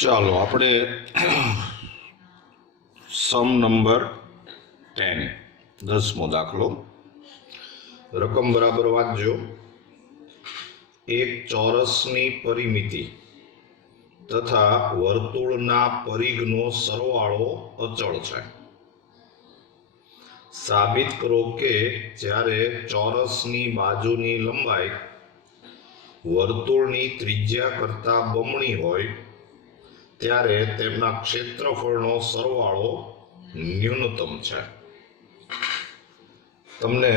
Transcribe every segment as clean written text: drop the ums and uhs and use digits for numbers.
ચાલો આપણે સમ નંબર 10 10મો દાખલો. રકમ બરાબર વાંચજો. એક ચોરસની પરિમિતિ તથા વર્તુળના પરિઘનો સરવાળો અચળ છે. સાબિત કરો કે જ્યારે ચોરસની બાજુની લંબાઈ વર્તુળની ત્રિજ્યા કરતાં બમણી હોય ત્યારે તેમના ક્ષેત્રફળનો સરવાળો ન્યૂનતમ છે. તમને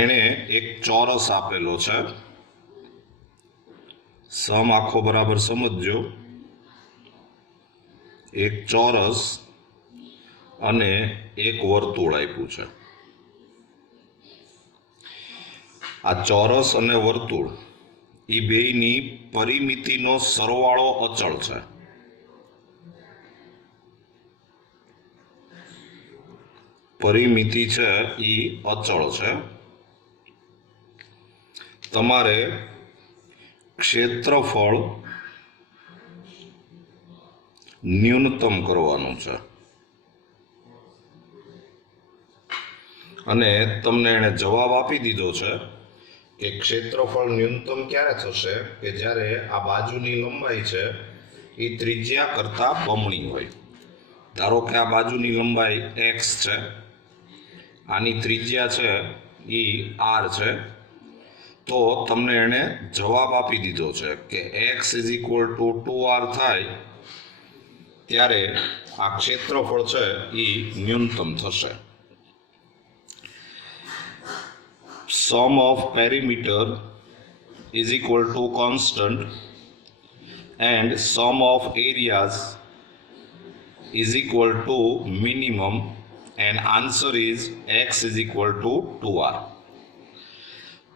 એણે એક ચોરસ આપેલો છે. સમ આખો બરાબર સમજજો. એક ચોરસ અને એક વર્તુળ આપ્યું છે. આ ચોરસ અને વર્તુળ એ બેયની પરિમિતિનો સરવાળો અચળ છે. પરિમિતિ છે એ અચળ છે. તમારે ક્ષેત્રફળ ન્યૂનતમ કરવાનું છે અને તમને એણે જવાબ આપી દીધો છે કે ક્ષેત્રફળ ન્યૂનતમ ક્યારે થશે કે જ્યારે આ બાજુની લંબાઈ છે એ ત્રિજ્યા કરતાં બમણી હોય. ધારો કે આ બાજુની લંબાઈ x છે, આની ત્રિજ્યા છે એ r છે, તો તમને એણે જવાબ આપી દીધો છે કે x = 2r થાય ત્યારે આ ક્ષેત્રફળ છે એ ન્યૂનતમ થશે. Sum of perimeter is equal to constant and sum of areas is equal to minimum and answer is x is equal to 2r.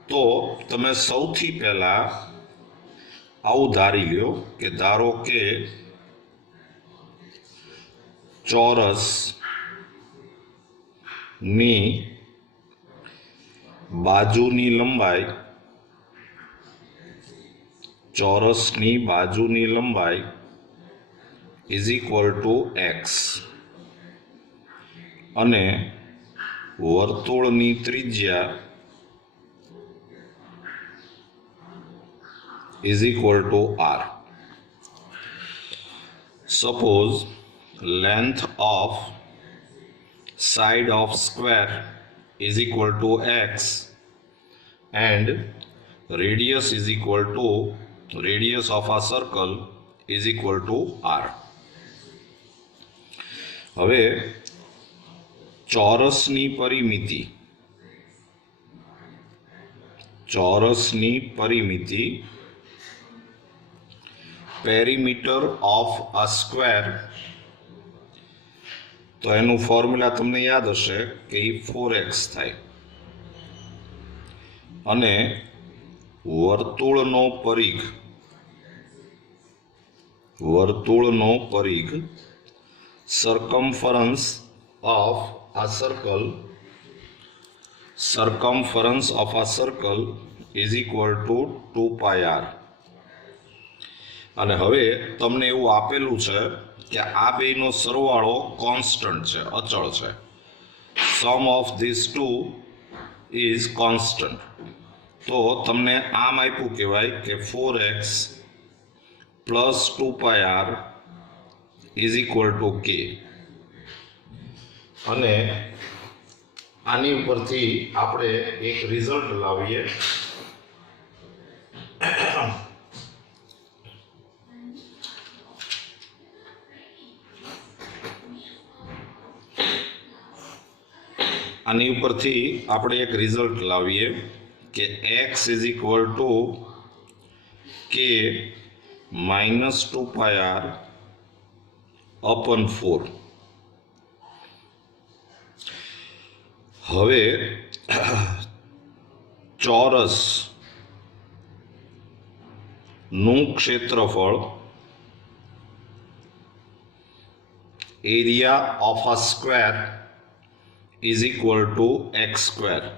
તો તમે સૌથી પહેલા આવું ધારી લ્યો કે ધારો કે ચોરસની બાજુની લંબાઈ ઇઝ ઇક્વલ ટુ એક્સ અને વર્તુળની ત્રિજ્યા is equal to r. Suppose length of side of square is equal to x and radius is equal to radius of a circle is equal to r. હવે ચોરસની પરિમિતિ perimeter of a square, તો એનું formula તમને યાદ હશે કે એ 4x થાય અને વર્તુળનો પરિઘ circumference of a circle is equal to 2πr. અને હવે તમને એવું આપેલું છે કે આ બેનો સરવાળો કોન્સ્ટન્ટ છે, અચળ છે. Sum of this two is constant. તો તમને આમ આપ્યું કહેવાય કે 4x plus 2πr is equal to k. અને આની ઉપરથી આપણે એક રિઝલ્ટ લાવીએ. આની ઉપરથી આપણે એક રિઝલ્ટ લાવીએ કે x is equal to k minus 2πr અપન 4. હવે ચોરસનું ક્ષેત્રફળ area of a square is equal to x square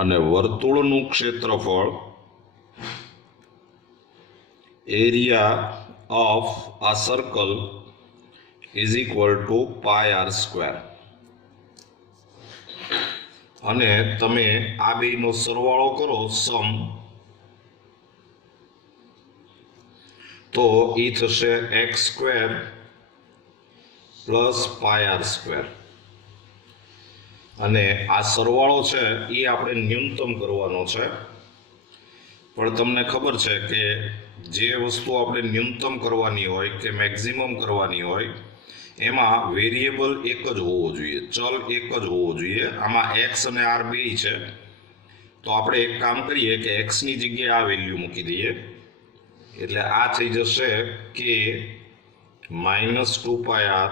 અને વર્તુળનું ક્ષેત્રફળ એરિયા ઓફ આ circle is equal to pi r square. અને તમે આ બેનો સરવાળો કરો સમ, તો એ થશે એક્સ સ્ક્વેર પ્લસ પાય આર સ્ક્વેર. અને આ સરવાળો છે એ આપણે ન્યૂનતમ કરવાનો છે. પણ તમને ખબર છે કે જે વસ્તુ આપણે ન્યૂનતમ કરવાની હોય કે મેક્સિમમ કરવાની હોય એમાં વેરિયેબલ એક જ હોવો જોઈએ, ચલ એક જ હોવો જોઈએ. આમાં એક્સ અને આર બે છે, તો આપણે એક કામ કરીએ કે એક્સની જગ્યાએ આ વેલ્યુ મૂકી દઈએ. એટલે આ થઈ જશે કે -2πr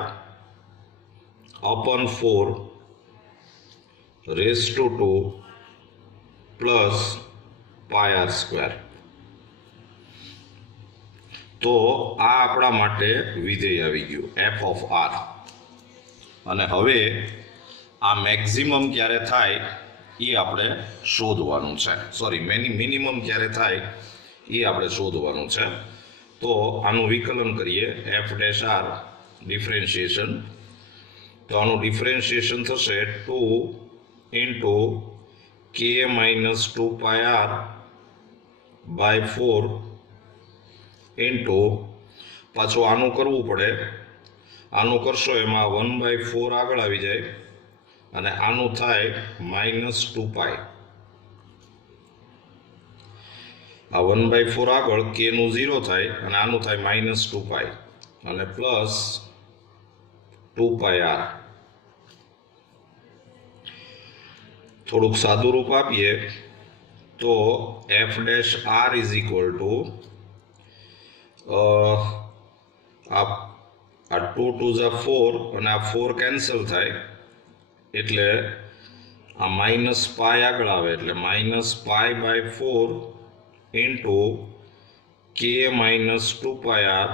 upon 4 raised to 2 plus pi r square. તો આ આપણા માટે વિધેય આવી ગયું એફ ઓફ આર. અને હવે આ મેક્સિમમ ક્યારે થાય એ આપણે શોધવાનું છે, સોરી મિનિમમ ક્યારે થાય એ આપણે શોધવાનું છે. તો આનું વિકલન કરીએ એફ ડેશ આર ડિફરન્શિએશન. તો આનું ડિફરન્શિએશન થશે 2 ઇન્ટુ કે માઇનસ 2πr બાય 4 ઇન્ટુ, પાછું આનું કરવું પડે, આનું કરશો એમાં 1/4 આગળ આવી જાય અને આનું થાય -2π. આ 1/4 આગળ કે નું 0 થાય અને આનું થાય -2π અને પ્લસ 2πr. થોડુંક સાદું રૂપ આપીએ તો f dash r is equal to આ 2 2 4 અને આ 4 કેન્સલ થાય એટલે આ -π આગળ આવે એટલે -π/4 ઇન્ટુ કે -2πr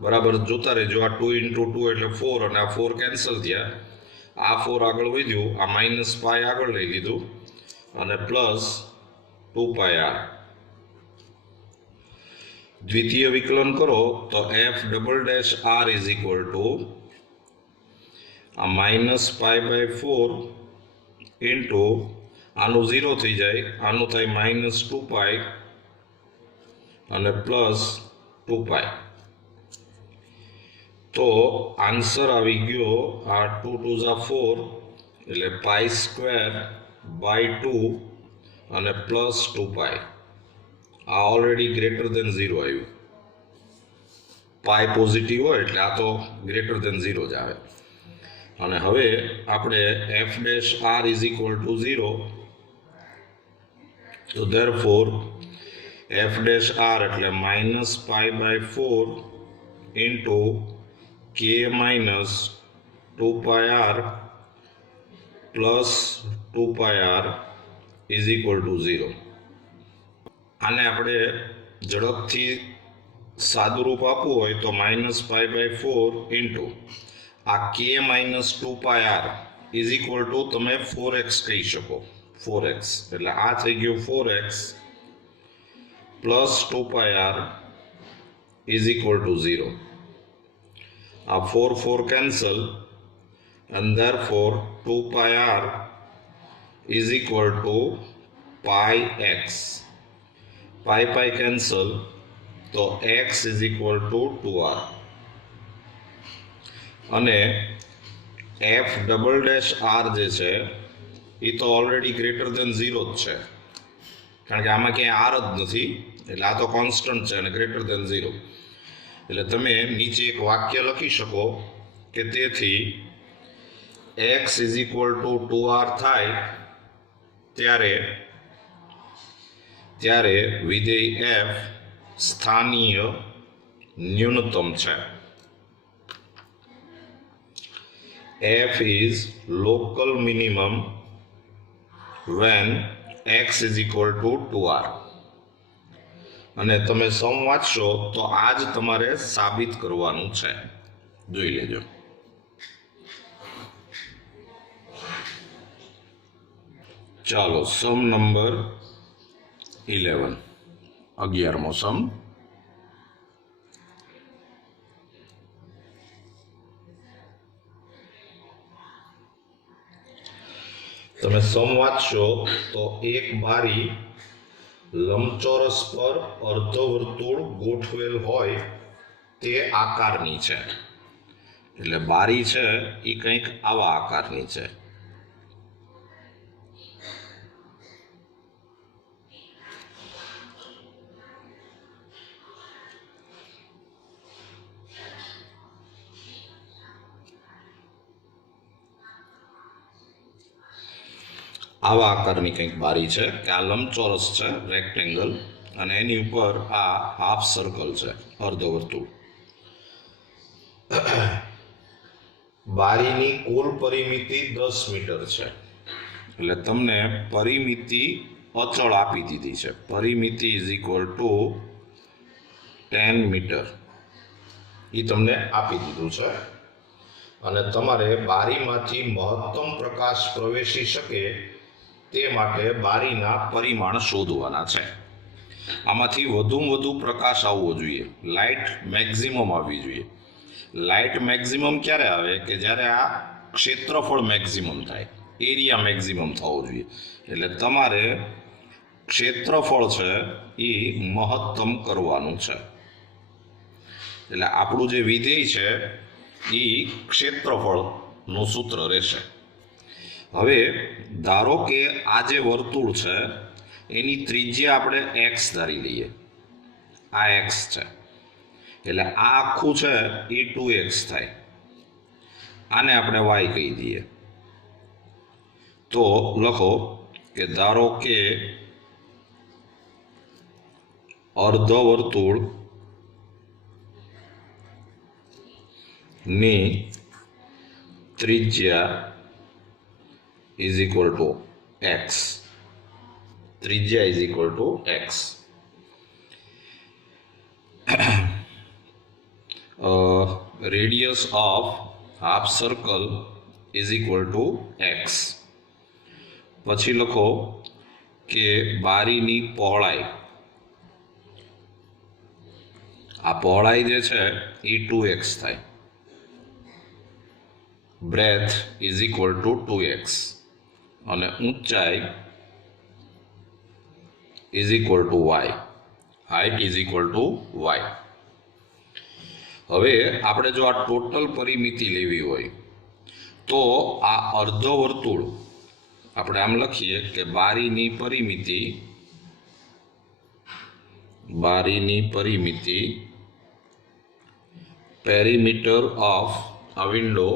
બરાબર. જોતા રહેજો, આ 2 ઇન્ટુ 2 એટલે 4 અને આ 4 કેન્સલ થયા, આ 4 આગળ વધ્યું, આ -π આગળ લઈ લીધું અને પ્લસ 2πr. દ્વિતીય વિકલન કરો તો f double dash r is equal to આ -π/4 ઇન્ટુ આનું 0 થઈ જાય, આનું થાય -2π અને પ્લસ 2π. તો આન્સર આવી ગયો આ 2 2 4 એટલે π²/2 અને પ્લસ 2π. આ ઓલરેડી ગ્રેટર દેન 0 આવ્યું. પાય પોઝિટિવ હોય એટલે આ તો ગ્રેટર દેન 0 જ આવે. અને હવે આપણે f dash r is equal to 0, તો ધેરફોર એફ ડેશ આર એટલે -π/4 ઇન્ટુ કે -2πr plus 2πr is equal to 0. આને આપણે ઝડપથી સાદું રૂપ આપવું હોય તો -π/4 ઇન્ટુ આ કે -2πr ઇઝ ઇક્વલ ટુ તમે 4x કહી શકો, 4x એટલે આ થઈ ગયું 4x plus 2πr is equal to 0. આ 4 4 cancel and therefore 2πr is equal to πx. Pi cancel, તો x is equal to 2r. અને f ડબલ ડેશ r જે છે એ તો ઓલરેડી ગ્રેટર દેન 0 જ છે, કારણ કે આમાં ક્યાંય r જ નથી એટલે આ તો કોન્સ્ટન્ટ છે અને ગ્રેટર દેન 0. એટલે તમે નીચે એક વાક્ય લખી શકો કે તેથી x is equal two 2r થાય ત્યારે વિધેય f સ્થાનીય ન્યૂનતમ છે. f is local minimum when x is equal to 2r. અને તમે સમ વાંચશો તો આ જ તમારે સાબિત કરવાનું છે. જોઈ લેજો. ચાલો સમ નંબર 11, 11મો સમ. તમે સમ વાંચશો તો એક બારી લંબચોરસ પર અર્ધવર્તુળ ગોઠવેલ હોય તે આકારની છે. એટલે બારી છે એ કંઈક આવા આકારની છે. આવા આકારની કંઈક બારી છે કે આ લંબચોરસ છે, રેક્ટેંગલ, અને એની ઉપર આ હાફ સર્કલ છે, અર્ધવર્તુળ. બારીની કુલ પરિમિતિ 10 મીટર છે. એટલે તમને પરિમિતિ અચળ આપી દીધી છે. પરિમિતિ ઇઝ ઇક્વલ ટુ 10 મીટર એ તમને આપી દીધું છે. અને તમારે બારીમાંથી મહત્તમ પ્રકાશ પ્રવેશી શકે તે માટે બારીના પરિમાણ શોધવાના છે. આમાંથી વધુમાં વધુ પ્રકાશ આવવો જોઈએ, લાઇટ મેક્સિમમ આવવી જોઈએ. લાઇટ મેક્સિમમ ક્યારે આવે? કે જ્યારે આ ક્ષેત્રફળ મેક્સિમમ થાય, એરિયા મેક્સિમમ થવો જોઈએ. એટલે તમારે ક્ષેત્રફળ છે એ મહત્તમ કરવાનું છે. એટલે આપણું જે વિધેય છે એ ક્ષેત્રફળનું સૂત્ર રહેશે. હવે ધારો કે આ જે વર્તુળ છે એની ત્રિજ્યા આપણે એક્સ ધારી લઈએ. આ એક્સ છે એટલે આ આખું છે એ 2x થાય. આને આપણે y કહી દઈએ. તો લખો કે ધારો કે અર્ધવર્તુળ ની ત્રિજ્યા ઇઝ ઇક્વલ ટુ એક્સ. ત્રિજ્યા is equal two x. Radius of half circle is equal two x. પછી લખો કે બારીની પહોળાઈ, આ પહોળાઈ જે છે એ 2x થાય. Breath is equal two 2x અને ઊંચાઈ is equal to y. Height is equal to y. હવે આપણે જો આ ટોટલ પરિમિતિ લેવી હોય તો આ અર્ધવર્તુળ આપણે આમ લખીએ કે બારીની પરિમિતિ perimeter of a window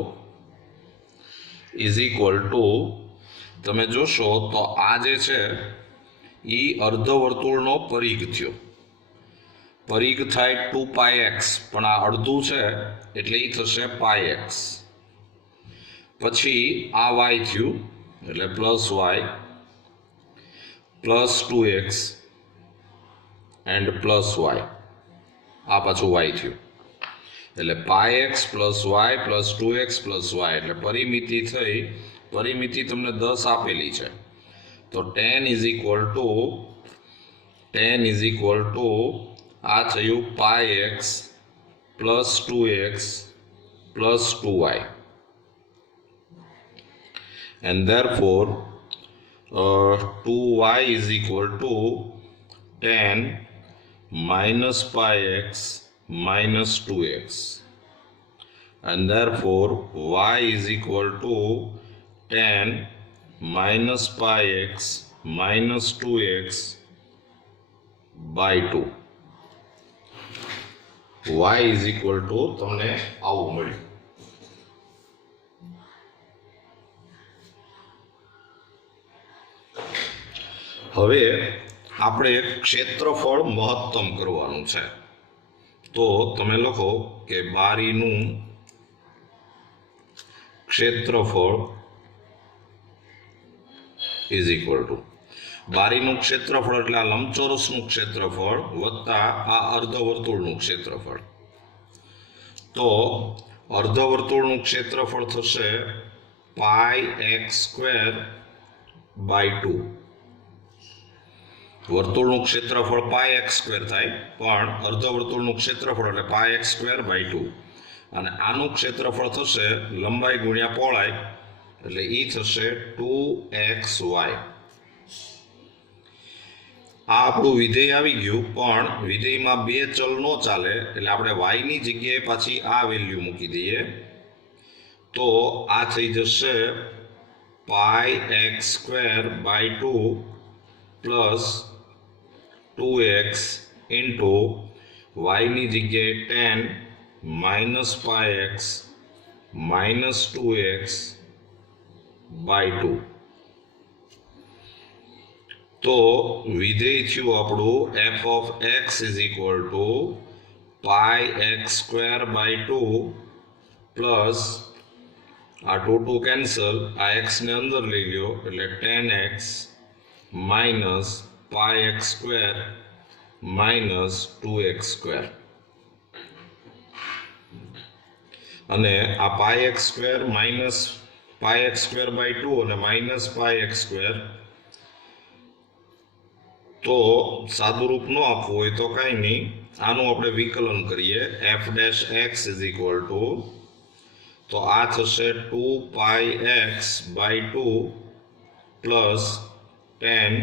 is equal to, તમે જોશો તો આ જે છે એ અર્ધવર્તુળનો પરિઘ થયો. પરિઘ થાય 2πx, પણ આ અડધું છે એટલે એ થશે πx. પછી આ y થયું એટલે plus y plus 2x and plus y. આ પાછું y થયું એટલે πx plus y plus 2x plus y. એટલે પરિમિતિ થઈ, પરિમિતિ તમને 10 આપેલી છે તો 10 ઇઝ ઇક્વલ ટુ આ થયું πx plus 2x plus 2y. and therefore 2y is equal to 10 minus πx minus 2x, and therefore y is equal to 10 minus πx minus 2x by 2. y is equal to તમને આવું મળ્યું. હવે આપણે ક્ષેત્રફળ મહત્તમ કરવાનું છે. તો તમે લખો કે બારીનું ક્ષેત્રફળ ઇઝ ઇક્વલ ટુ, બારીનું ક્ષેત્રફળ એટલે આ લંબચોરસનું ક્ષેત્રફળ વત્તા આ અર્ધવર્તુળનું ક્ષેત્રફળ. તો અર્ધવર્તુળનું ક્ષેત્રફળ થશે πx² / 2. વર્તુળનું ક્ષેત્રફળ πx² થાય, પણ અર્ધવર્તુળનું ક્ષેત્રફળ એટલે πx² / 2. અને આનું ક્ષેત્રફળ થશે લંબાઈ ગુણ્યા પહોળાઈ એટલે એ થશે 2xy. આ આપણું વિધેય આવી ગયું, પણ વિધેયમાં બે ચલ ન ચાલે એટલે આપણે y ની જગ્યાએ પાછી આ વેલ્યુ મૂકી દઈએ. તો આ થઈ જશે pi x square by 2 plus 2x into y ની જગ્યાએ 10 minus pi x minus 2x by 2. તો વિધેય થયું આપણું f of x is equal to pi x square by 2 plus આ 2 કેન્સલ, આ એક્સને અંદર લઈ લ્યો એટલે 10x minus pi x square minus 2x square. અને આ pi x square minus pi x square by 2 અને માઇનસ પાઈ એક્સ સ્ક્વેર, તો સાદું રૂપ ન આપવું હોય તો કાંઈ નહીં, આનું આપણે વિકલન કરીએ. F dash x is equal to, તો આ થશે 2 pi x by 2 plus 10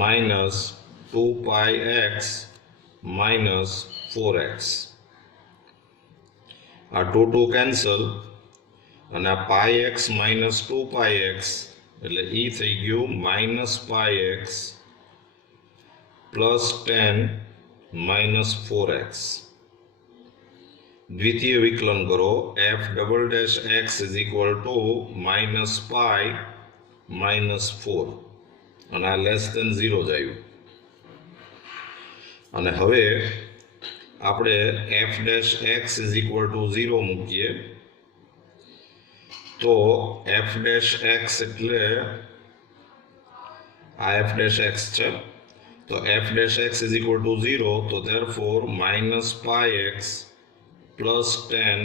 minus 2 pi x minus 4x. આ 2 કેન્સલ અને આ pi x minus 2 pi x એટલે એ થઈ ગયું minus pi x plus 10 minus 4x. દ્વિતીય વિકલન કરો. F double dash x is equal to minus pi minus 4 અને આ લેસ દેન 0 જ આવ્યું. અને હવે આપણે f dash x is equal to 0 મૂકીએ. તો એફ ડેશ એક્સ એટલે આ એફ ડેશ એક્સ છે, તો f dash x is equal to 0, તો therefore minus pi x plus 10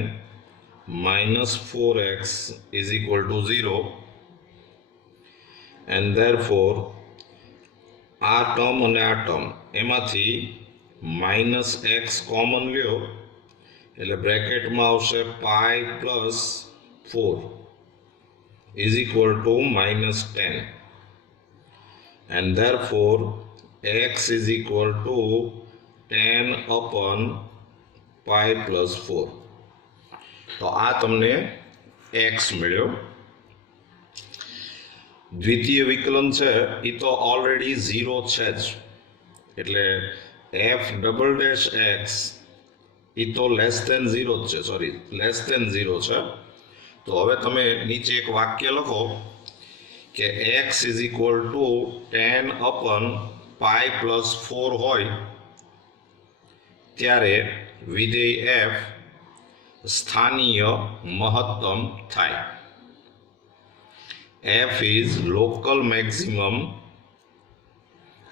minus 4x is equal to 0. And therefore આ ટર્મ અને આ ટર્મ એમાંથી માઇનસ એક્સ કોમન લ્યો એટલે બ્રેકેટમાં આવશે પાઈ plus 4 is equal to minus 10. And therefore x is equal to 10 upon pi plus 4. તો આ તમને x મળ્યો. દ્વિતીય વિકલન છે એ તો ઓલરેડી 0 છે જ, એટલે f ડબલ ડેશ એક્સ એ તો લેસ દેન 0 જ છે, સોરી લેસ દેન 0 છે. તો હવે તમે નીચે એક વાક્ય લખો કે x is equal to 10 upon pi plus 4 હોય ત્યારે વિધેય f સ્થાનીય મહત્તમ થાય. f is local maximum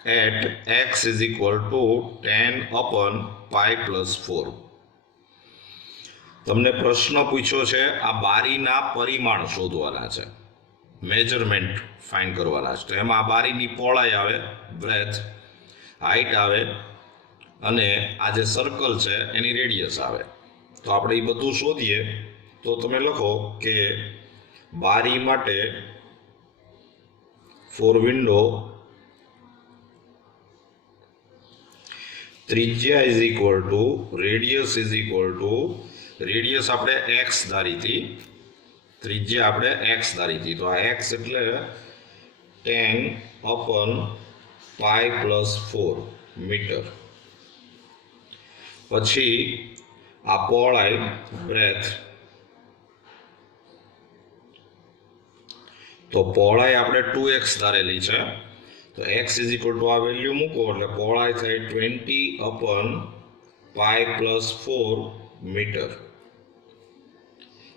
at x is equal to 10 upon pi plus 4. તમને પ્રશ્ન પૂછ્યો છે આ બારીના પરિમાણ શોધવાના છે, મેજરમેન્ટ ફાઇન્ડ કરવાના છે. તો એમાં આ બારીની પહોળાઈ આવે, બ્રેથ, હાઇટ આવે અને આ જે સર્કલ છે એની રેડિયસ આવે. તો આપણે એ બધું શોધીએ. તો તમે લખો કે બારી માટે ફોર વિન્ડો ત્રિજ્યા is equal two radius is equal two, radius આપણે એક્સ ધારી હતી, ત્રિજ્યા આપણે એક્સ ધારી હતી, તો આ એક્સ એટલે 10 અપન પાઈ પ્લસ 4 મીટર. પછી આ પહોળાઈ બ્રેથ, તો પહોળાઈ આપણે 2x ધારેલી છે, તો x ઇઝ ઇક્વલ ટુ આ વેલ્યુ મૂકો એટલે પહોળાઈ થાય 20 અપન પાઈ પ્લસ 4 મીટર.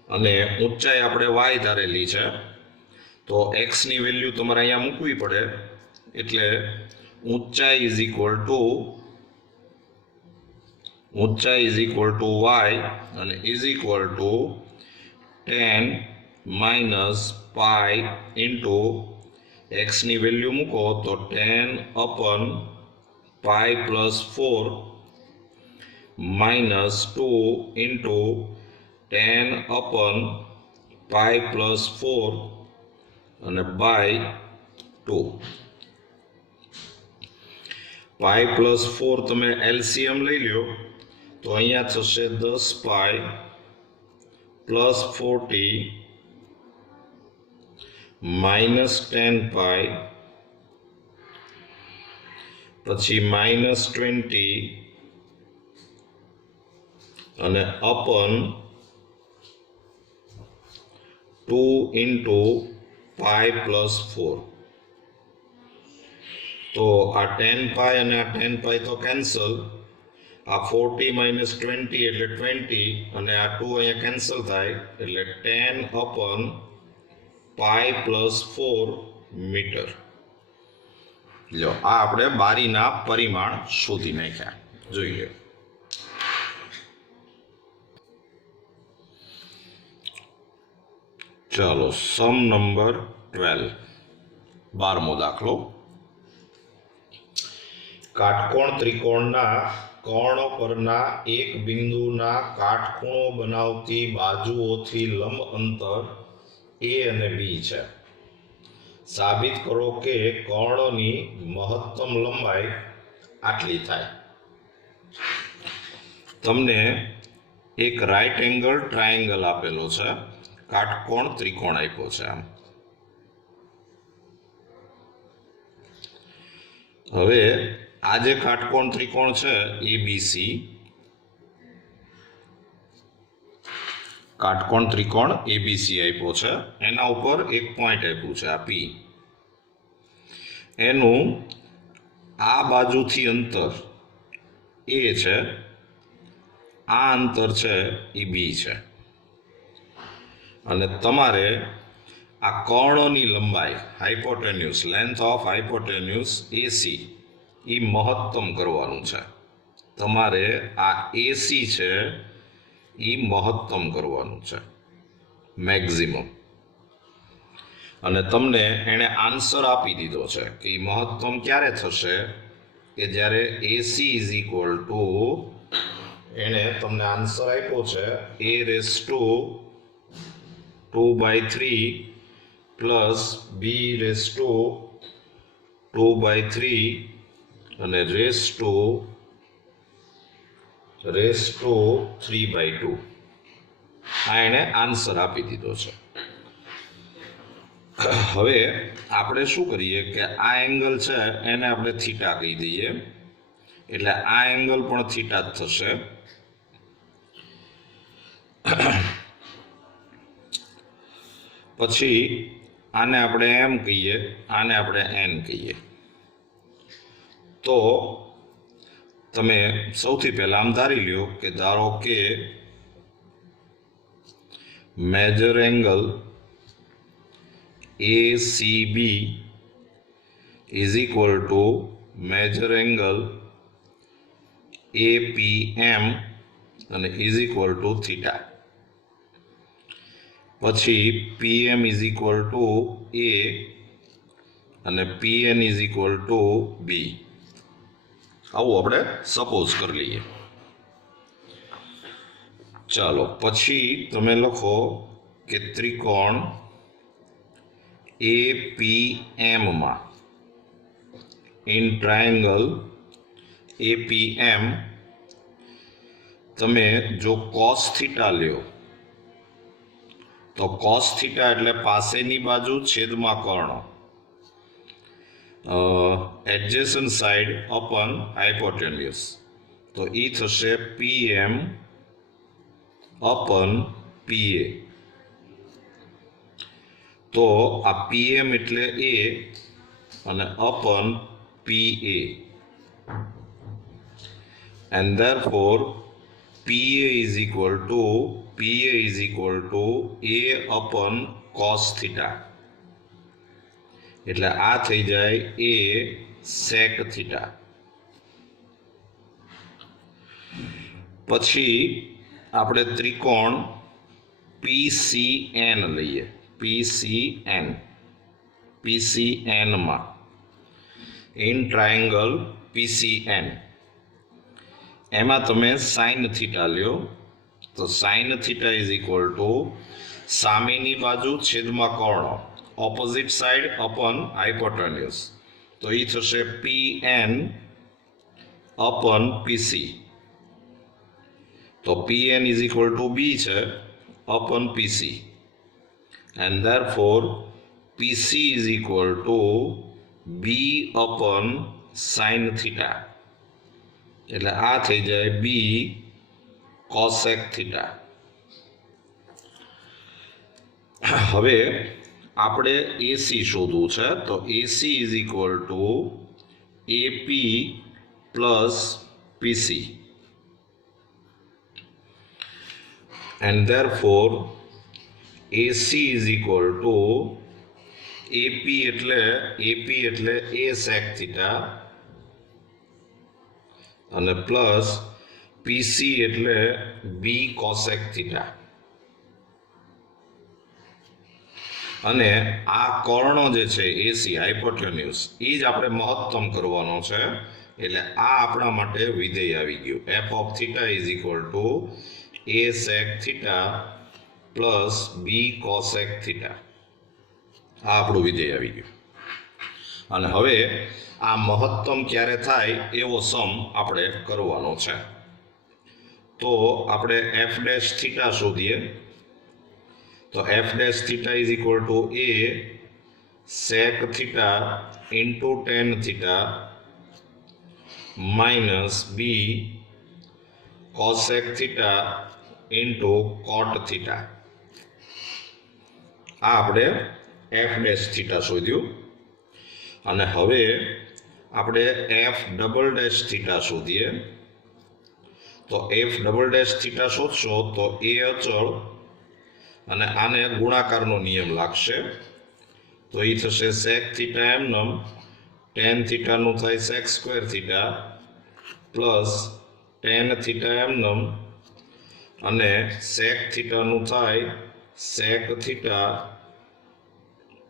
અને ઊંચાઈ આપણે y ધારેલી છે, તો x ની વેલ્યુ તમારે અહીંયા મૂકવી પડે, એટલે ઊંચાઈ ઇઝ ઇક્વલ ટુ y અને is equal to 10 minus pi into x ની વેલ્યુ મૂકો તો 10 upon pi plus 4 minus 2 into 10 upon pi plus 4 અને બાય 2. પાઈ પ્લસ 4 તમે એલસીએમ લઈ લ્યો તો અહીંયા થશે 10 પાઈ પ્લસ 40 માઇનસ 10 પાઈ પછી માઇનસ 20 અને અપન 2 ઇન્ટુ પાઈ પ્લસ 4. તો આ 10 પાઈ અને આ 10 પાઈ તો કેન્સલ. આ 40 માઇનસ 20 એટલે 20 અને આ 2 અહીંયા કેન્સલ થાય એટલે 10 અપન પાઈ પ્લસ 4 મીટર. લો આ આપણે બારીના પરિમાણ શોધી નાખ્યા. જોઈએ ચાલો સમ નંબર 12, 12મો દાખલો. કાટકોણ ત્રિકોણના કર્ણ પરના એક બિંદુના કાટખૂણો બનાવતી બાજુઓથી લંબ અંતર A અને B છે. સાબિત કરો કે કર્ણની મહત્તમ લંબાઈ આટલી થાય. તમને એક રાઈટ એંગલ ટ્રાયેંગલ આપેલો છે, કાટકોણ ત્રિકોણ આપ્યો છે. હવે આ જે કાટકોણ ત્રિકોણ છે ABC, કાટકોણ ત્રિકોણ ABC આપ્યો છે. એના ઉપર એક પોઈન્ટ આપ્યું છે આ P. એનું આ બાજુથી અંતર A છે, આ અંતર છે એ B છે. અને તમારે આ કર્ણની લંબાઈ હાઇપોટેન્યુસ, લેન્થ ઓફ હાઇપોટેન્યુસ AC એ મહત્તમ કરવાનું છે. તમારે આ AC છે એ મહત્તમ કરવાનું છે, મેક્સિમમ. અને તમને એણે આન્સર આપી દીધો છે કે એ મહત્તમ ક્યારે થશે કે જ્યારે AC ઇઝ ઇક્વલ ટુ, એણે તમને આન્સર આપ્યો છે A⁻² પ્લસ B⁻² અને ⁻³ આ એણે આન્સર આપી દીધો છે. હવે આપણે શું કરીએ કે આ એંગલ છે એને આપણે થીટા કહી દઈએ, એટલે આ એંગલ પણ થીટા જ થશે. પછી આને આપણે એમ કહીએ, આને આપણે એન કહીએ. તો તમે સૌથી પહેલા આમ ધારી લ્યો કે ધારો કે major angle ACB is equal two major angle APM અને ઇઝ ઇક્વલ ટુ થીટા. પછી PM is equal two A અને PN is equal two B. આવું આપણે સપોઝ કરી લઈએ. ચાલો પછી તમે લખો કે ત્રિકોણ APM માં ઇન ટ્રાયેંગલ APM તમે જો cos થીટા લ્યો તો cos થીટા એટલે પાસેની બાજુ છેદમાં કર્ણ, એડજેસન્ટ સાઇડ અપન હાઇપોટેન્યુસ. તો એ થશે PM અપન PA. તો આ PM એટલે A અને અપન PA, and therefore PA is equal to A upon cos theta. એટલે આ થઈ જાય A sec theta. પછી આપણે ત્રિકોણ PCN લઈએ. PCN માં ઇન ટ્રાયેંગલ PCN એમાં તમે સાઇન થીટા લ્યો તો sine theta is equal two સામેની બાજુ છેદમાં કર્ણ, ઓપોઝિટ સાઈડ અપોન હાઇપોટેન્યુસ, તો એ થશે PN અપોન PC. તો PN is equal two B છે upon PC, and therefore PC is equal two B upon sine theta, એટલે આ થઈ જાય B કોસેક થીટા. હવે આપણે AC શોધવું છે, તો AC is equal two AP plus PC, and therefore AC is equal to AP એટલે A sec theta અને પ્લસ PC એટલે B cosec theta. અને આ કર્ણ જે છે AC હાઇપોટેન્યુસ એ જ આપણે મહત્તમ કરવાનો છે, એટલે આ આપણા માટે વિધેય આવી ગયું. f of theta is equal to A sec theta plus B cosec theta. આ આપણું વિધેય આવી ગયું. અને હવે આ મહત્તમ ક્યારે થાય એવો સમ આપણે કરવાનો છે. તો આપણે f dash theta શોધીએ. તો f dash theta is equal to A sec theta into tan theta minus B cosec theta into cot theta. આ આપણે f dash theta શોધ્યું. અને હવે આપણે f double dash theta શોધીએ. તો f double dash theta શોધશો તો A અચળ અને આને ગુણાકારનો નિયમ લાગશે, તો એ થશે sec theta એમનેમ, tan theta નું થાય sec square theta plus tan theta એમનેમ, અને sec theta નું થાય sec theta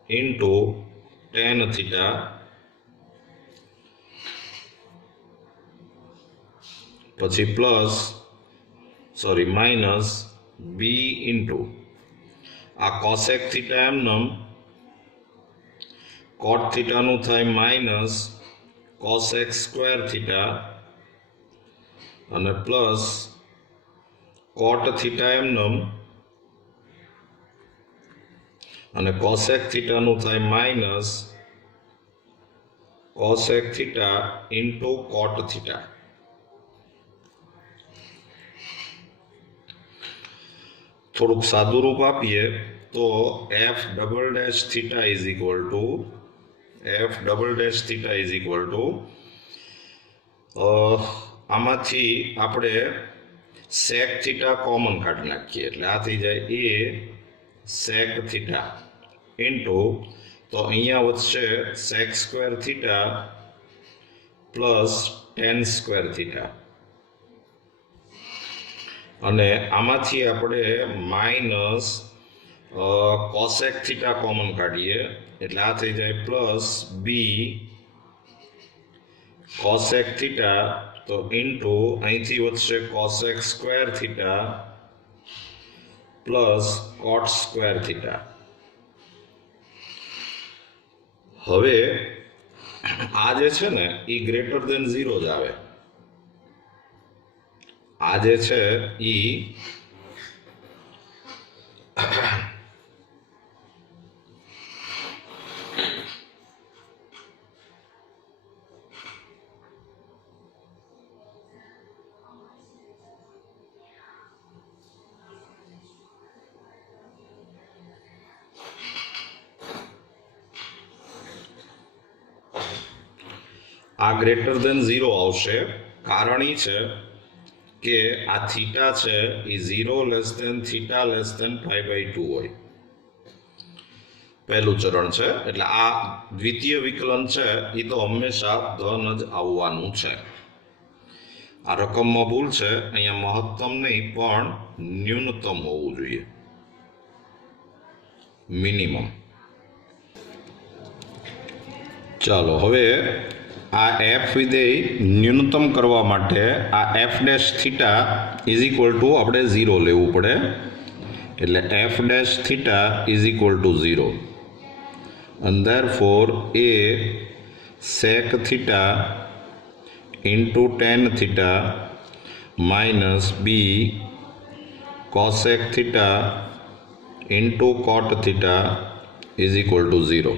into tan theta પછી પ્લસ માઇનસ B ઇન્ટુ આ cosec theta એમનેમ, cot theta નું થાય માઇનસ cosec square theta અને પ્લસ cot theta એમનેમ, અને cosec theta નું થાય minus cosec theta into cot theta. થોડુંક સાદું રૂપ આપીએ તો f double dash theta is equal to આમાંથી આપણે sec theta કોમન કાઢી નાખીએ, એટલે આ થઈ જાય A sec theta ઇન્ટુ, તો અહીંયા વધશે sec square theta plus tan square theta, અને આમાંથી આપણે માઇનસ cosec theta કોમન કાઢીએ, એટલે આ થઈ જાય પ્લસ B cosec theta, તો ઇન્ટુ અહીંથી વધશે cosec square theta plus cot square theta. હવે આ જે છે ને એ ગ્રેટર દેન 0 જ આવે. આ જે છે એ ગ્રેટર દેન 0 આવશે. કારણ એ છે કે આ થીટા છે એ 0 less than theta less than π/2 હોય. પહેલું ચરણ છે, એટલે આ દ્વિતીય વિકલન છે એ તો હંમેશા ધન જ આવવાનું છે. આ રકમમાં ભૂલ છે, અહીંયા મહત્તમ નહીં પણ ન્યૂનતમ હોવું જોઈએ, મિનિમમ. ચાલો હવે આ f વિધેય ન્યૂનતમ કરવા માટે આ f dash theta is equal two આપણે 0 લેવું પડે. એટલે F dash theta is equal to 0 and therefore a sec theta into tan theta minus b cosec theta into cot theta is equal to 0.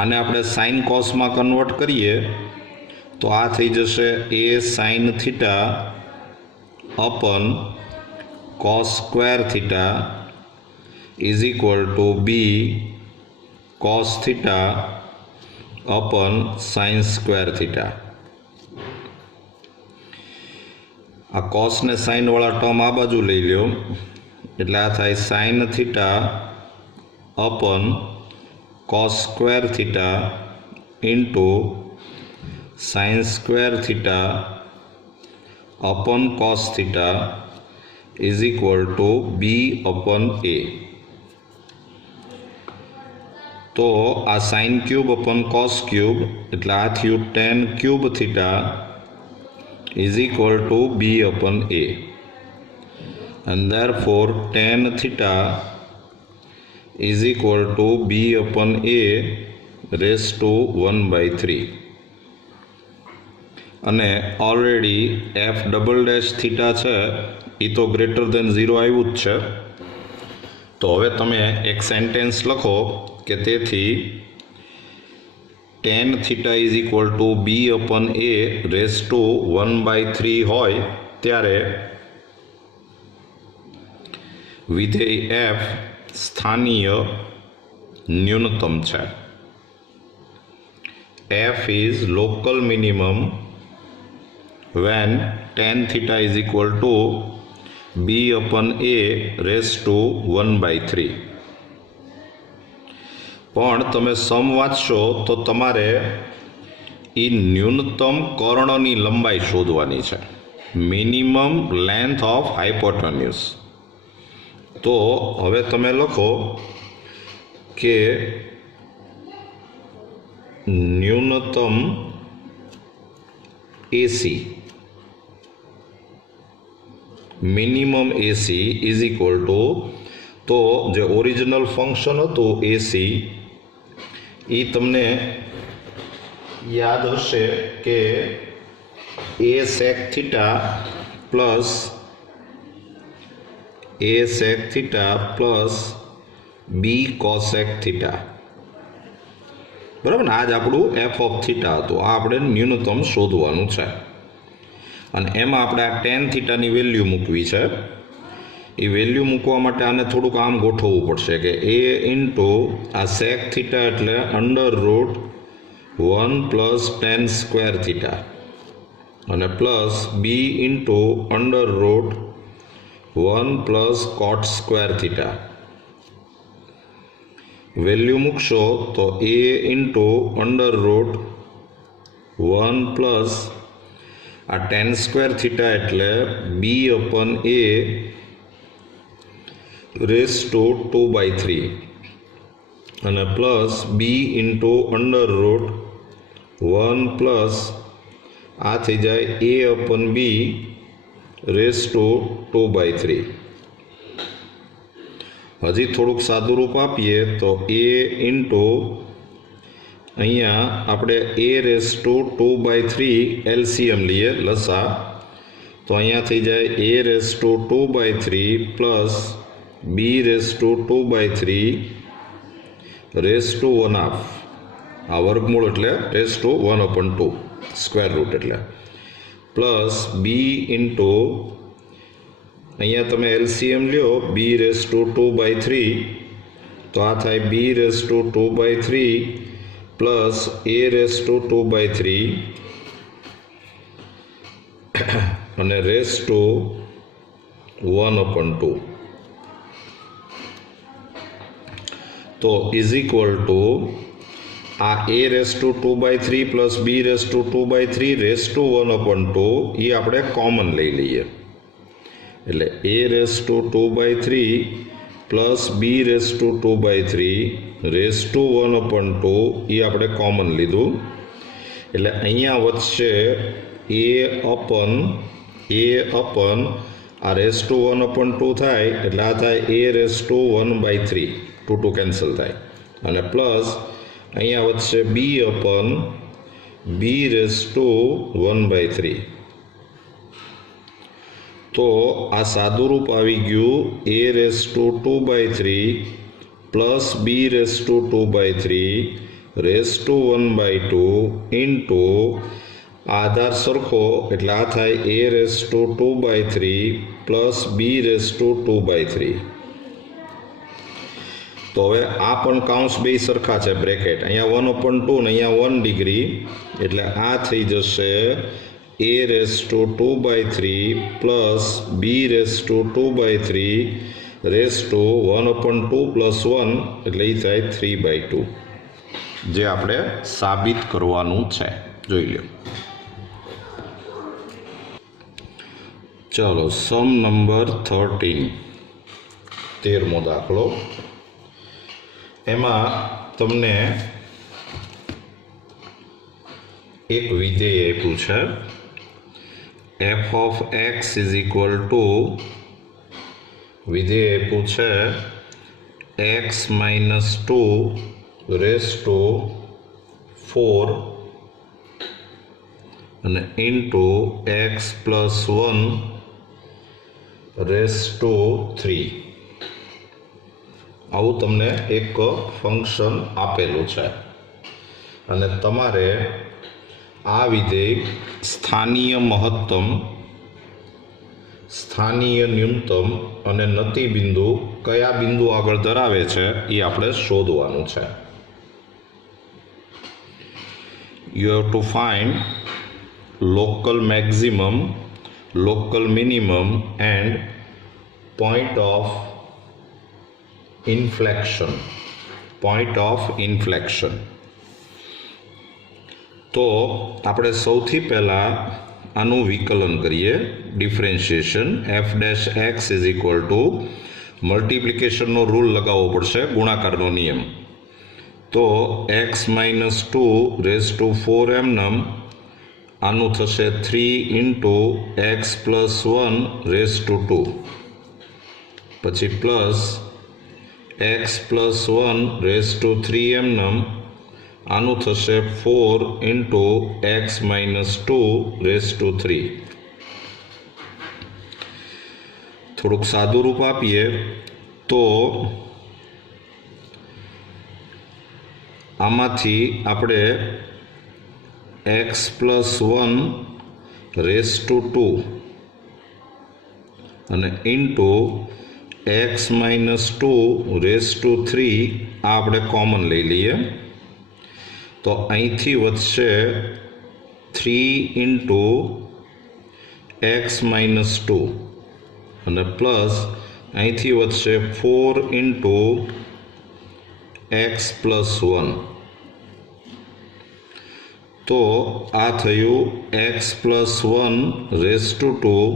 આને આપણે સાઇન કોસમાં કન્વર્ટ કરીએ તો આ થઈ જશે a sin theta upon cos square theta is equal to b cos theta upon sin square theta. આ cos ને sin વાળા ટર્મ આ બાજુ લઈ લ્યો એટલે આ થાય sin theta upon cos square theta into sin square theta upon cos theta is equal to b upon a. તો આ sine cube upon cos cube એટલે આ થયું tan cube theta is equal to b upon a and therefore tan theta is equal to b upon a raised to 1/3 અને already f double dash theta છે એ તો greater than 0 આવ્યું જ છે. તો હવે તમે એક સેન્ટેન્સ લખો કે તેથી tan theta is equal to b upon a raise to 1/3 હોય ત્યારે વિધેય f સ્થાનીય ન્યૂનતમ છે. f is local minimum when tan theta is equal to b upon a raised to 1/3. પણ તમે સમ વાંચશો તો તમારે એ ન્યૂનતમ કર્ણની લંબાઈ શોધવાની છે, મિનિમમ લેન્થ ઓફ હાઇપોટેન્યુસ. તો હવે તમે લખો કે ન્યૂનતમ AC minimum AC is equal to, તો જે ઓરિજિનલ ફંક્શન હતું એસી એ તમને યાદ હશે કે એ સેક થીટા પ્લસ બી કોસેક થીટા, બરાબર ને. આ જ આપણું એફ ઓફ થીટા હતું. આ આપણે ન્યૂનતમ શોધવાનું છે અને એમાં આપણે આ ટેન થીટાની વેલ્યુ મૂકવી છે. એ વેલ્યુ મૂકવા માટે આને થોડુંક આમ ગોઠવવું પડશે કે એ ઇન્ટુ આ સેક થીટા એટલે under root 1 plus tan square theta અને plus B into under root 1 plus cot square theta. Value મૂકશો તો A into under root 1 plus આ ટેન સ્ક્વેર થીટા એટલે B upon A raise to 2/3 અને plus B into under root 1 plus આ થઈ જાય એ અપન બી raise to 2/3. હજી થોડુંક સાદું રૂપ આપીએ તો એ ઇન્ટુ અહીંયા આપણે એ રેસ ટુ 2/3 એલસીએમ લઈએ લસા, તો અહીંયા થઈ જાય A raise to 2/3 plus B raise to 2/3 raise to 1/2. આ વર્ગમૂળ એટલે રેસ ટુ 1/2 સ્ક્વેર રૂટ એટલે પ્લસ બી ઇન્ટુ અહીંયા તમે એલસીએમ લ્યો બી રેસ ટુ 2/3 તો આ થાય b raise to 2/3 plus a raise to 2/3 અને રેસ ટુ 1/2. તો ઇઝ ઇક્વલ ટુ આ A raise to 2/3 plus B raise to 2/3 raise to 1/2 A આપણે કોમન લઈ લઈએ એટલે A raise to 2/3 plus B raise to 2/3 raise to 1/2 A આપણે common લીધું એટલે અહીંયા વચ્ચે એ અપન આ રેસ ટુ 1/2 થાય એટલે આ થાય a રેસ ટુ 1/3, 2 કેન્સલ થાય, અને પ્લસ અહીંયા વધશે b રેસ ટુ 1/3. તો આ સાદું રૂપ આવી ગયું a રેસ ટુ 2/3 પ્લસ b raise to 2/3 raise to 1/2 into આધાર સરખો એટલે આ થાય a રેસ ટુ 2/3 પ્લસ b રેસ ટુ 2/3. તો હવે આ પણ કાઉન્સ બે સરખા છે, બ્રેકેટ અહીંયા 1/2 ને અહીંયા 1 ડિગ્રી, એટલે આ થઈ જશે a રેસ ટુ 2/3 પ્લસ b raise to 2/3 raise to 1/2 plus 1 એટલે એ થાય 3/2, જે આપણે સાબિત કરવાનું છે. જોઈ લો. ચલો સમ નંબર 13મો દાખલો. એમાં તમને એક વિધેય આપ્યું છે f of x is equal two વિધેય આપ્યું છે x માઇનસ 2 રેસ ટુ 4 અને into x plus 1 raise to 3. આવું તમને એક ફંક્શન આપેલું છે અને તમારે આ વિધેય સ્થાનીય મહત્તમ, સ્થાનીય ન્યૂનતમ અને નતિ બિંદુ કયા બિંદુ આગળ ધરાવે છે એ આપણે શોધવાનું છે. You have to find local maximum, local minimum and point of inflection. તો આપણે સૌથી પહેલાં આનું વિકલન કરીએ, differentiation. f dash x is equal to મલ્ટિપ્લિકેશનનો રૂલ લગાવવો પડશે, ગુણાકારનો નિયમ. તો x માઇનસ 2 રેસ ટુ 4 એમનમ, આનું થશે 3 into x plus 1 raise to 2, પછી plus x plus 1 raise to 3 એમનમ, આનું થશે 4 into x minus 2 raise to 3. થોડુંક સાદું રૂપ આપીએ તો આમાંથી આપણે x પ્લસ 1 રેસ ટુ 2 અને into x minus 2 raise to 3 આ આપણે કોમન લઈ લઈએ. તો અહીંથી વધશે 3 ઇન્ટુ x માઇનસ 2 અને પ્લસ અહીંથી વધશે 4 ઇન્ટુ x પ્લસ 1. તો આ થયું x plus 1 raise to 2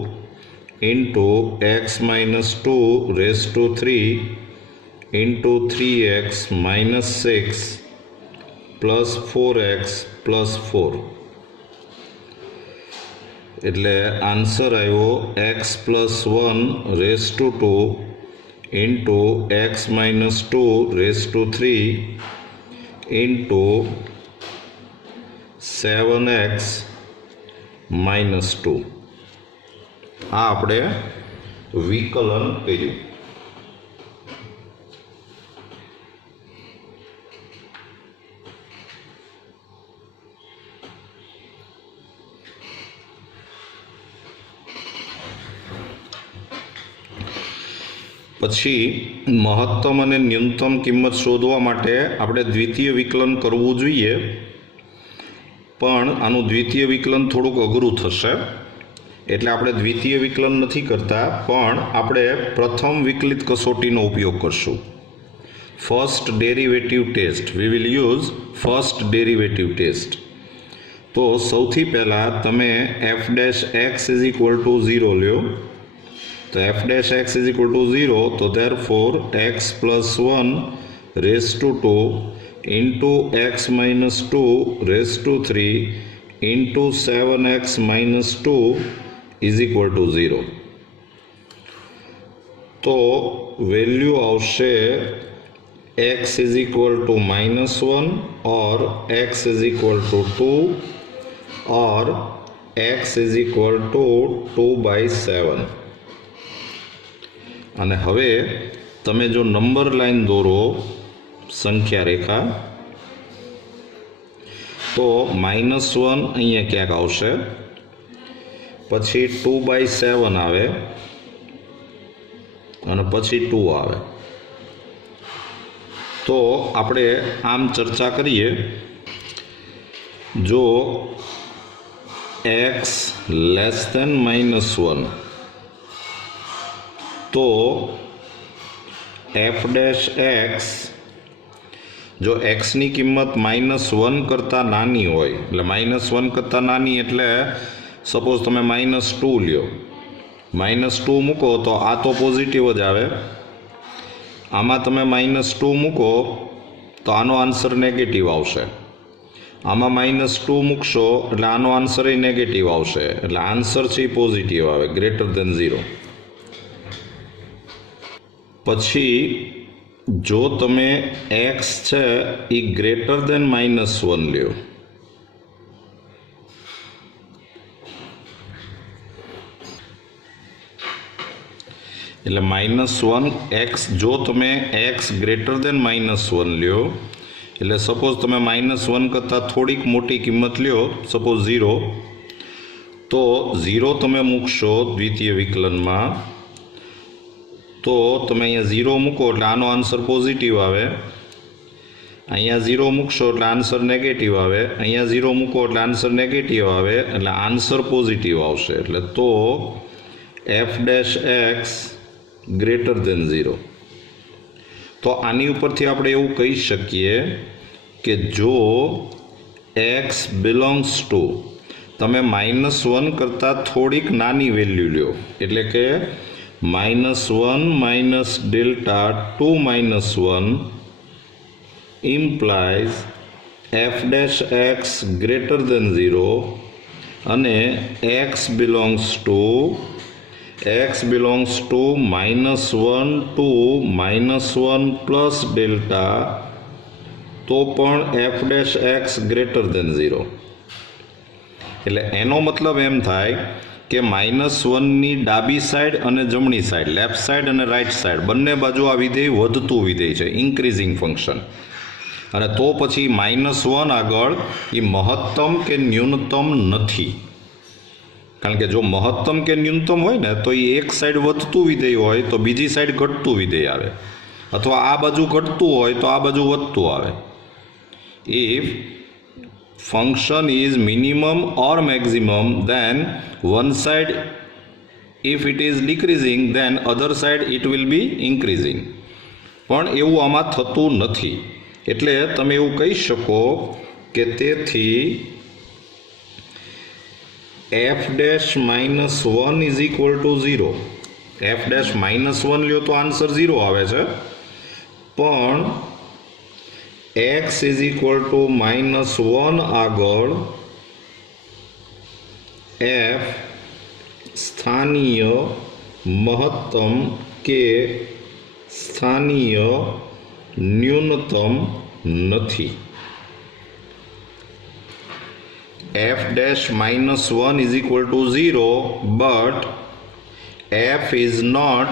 into x minus 2 raise to 3 into 3x minus 6 plus 4x plus 4. એટલે આન્સર આવ્યો x plus 1 raise to 2 into x minus 2 raise to 3 into 7x minus 2. આ આપણે વિકલન કર્યું. પછી મહત્તમ અને ન્યૂનતમ કિંમત શોધવા માટે આપણે દ્વિતીય વિકલન કરવું જોઈએ, પણ આનું દ્વિતીય વિકલન થોડુંક અઘરું થશે એટલે આપણે દ્વિતીય વિકલન નથી કરતા, પણ આપણે પ્રથમ વિકલિત કસોટીનો ઉપયોગ કરશું. First derivative test. We will use first derivative test. તો સૌથી પહેલાં તમે f dash x is equal to 0 લ્યો. તો f dash x is equal to 0, તો therefore x plus 1 raise to 2 into x minus 2 raise to 3 into 7x minus 2 is equal to 0. તો value આવશે x is equal to -1 और x is equal to 2 और x is equal to 2/7 અને હવે તમે જો number line દોરો સંખ્યા રેખા તો -1 અહીંયા ક્યાંક આવશે, પછી 2/7 આવે અને પછી 2 આવે. તો આપણે આમ ચર્ચા કરીએ, જો x લેસ ધેન -1 તો f ડેશ x જો xની કિંમત -1 કરતાં નાની હોય, એટલે -1 કરતાં નાની એટલે સપોઝ તમે -2 લ્યો, -2 મૂકો તો આ તો પોઝિટિવ જ આવે, આમાં તમે -2 મૂકો તો આનો આન્સર નેગેટિવ આવશે, આમાં -2 મૂકશો એટલે આનો આન્સર એ નેગેટિવ આવશે, એટલે આન્સર છે એ પોઝિટિવ આવે, ગ્રેટર ધેન 0. પછી જો તમે x છે એ ગ્રેટર ધેન -1 લ્યો, એટલે -1 x જો તમે x ગ્રેટર ધેન -1 લ્યો, એટલે સપોઝ તમે -1 કરતાં થોડીક મોટી કિંમત લ્યો, સપોઝ 0, તો 0 તમે મૂકશો દ્વિતીય વિકલનમાં તો તમે અહીંયા 0 મૂકો એટલે આનો આન્સર પોઝિટિવ આવે, અહીંયા 0 મૂકશો એટલે આન્સર નેગેટિવ આવે, અહીંયા 0 મૂકો એટલે આન્સર નેગેટિવ આવે, એટલે આન્સર પોઝિટિવ આવશે. એટલે તો f dash x greater than 0. તો આની ઉપરથી આપણે એવું કહી શકીએ કે જો x બિલોંગ્સ ટુ તમે -1 કરતાં થોડીક નાની વેલ્યુ લ્યો, એટલે કે -1 - delta 2 -1 implies f dash x greater than 0 અને x belongs to -1 to -1 plus delta તો પણ f dash x greater than 0. એટલે એનો મતલબ એમ થાય કે -1ની ડાબી સાઈડ અને જમણી સાઈડ, લેફ્ટ સાઈડ અને રાઈટ સાઈડ બંને બાજુ આ વિધેય વધતું વિધેય છે, ઇન્ક્રીઝિંગ ફંક્શન, અને તો પછી -1 આગળ એ મહત્તમ કે ન્યૂનતમ નથી, કારણ કે જો મહત્તમ કે ન્યૂનતમ હોય ને તો એ એક સાઈડ વધતું વિધેય હોય તો બીજી સાઈડ ઘટતું વિધેય આવે, અથવા આ બાજુ ઘટતું હોય તો આ બાજુ વધતું આવે. If function is minimum or maximum, then one side if it is decreasing then other side it will be increasing. પણ એવું આમાં થતું નથી, એટલે તમે એવું કહી શકો કે તેથી f dash -1 is equal to 0. f dash -1 લ્યો તો આન્સર 0 આવે છે, પણ x is equal to -1 આગળ f સ્થાનીય મહત્તમ કે સ્થાનીય ન્યૂનતમ નથી. f dash -1 is equal to 0, but f is not